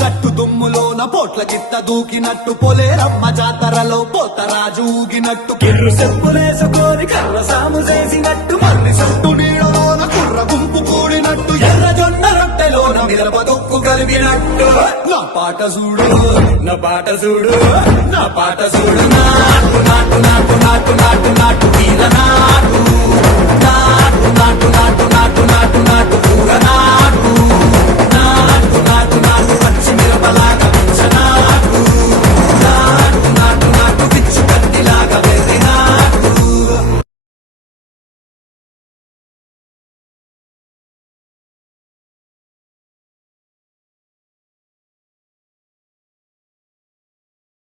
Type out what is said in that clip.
గట్టు దుమ్ములోన పోట్ల గిత్త దూకినట్టు పొలేరమ్మ జాతరలో పోతరాజు ఊగినట్టు కిర్రు చెప్పులేసుకొని కర్ర సాము చేసినట్టు మర్రి సట్టు నీడలోన కుర్ర గుంపు కూడినట్టు ఎర్ర జొన్న రొట్టెలోన మిరప దొక్కు కలిగినట్టు నా పాట చూడు నా పాట చూడు నా పాట చూడు నాటు నాటు నాటు నాటు నాటు నాటు వీర నాటు నాటు నాటు నాటు నాటు నాటు నాటు పూర నాటు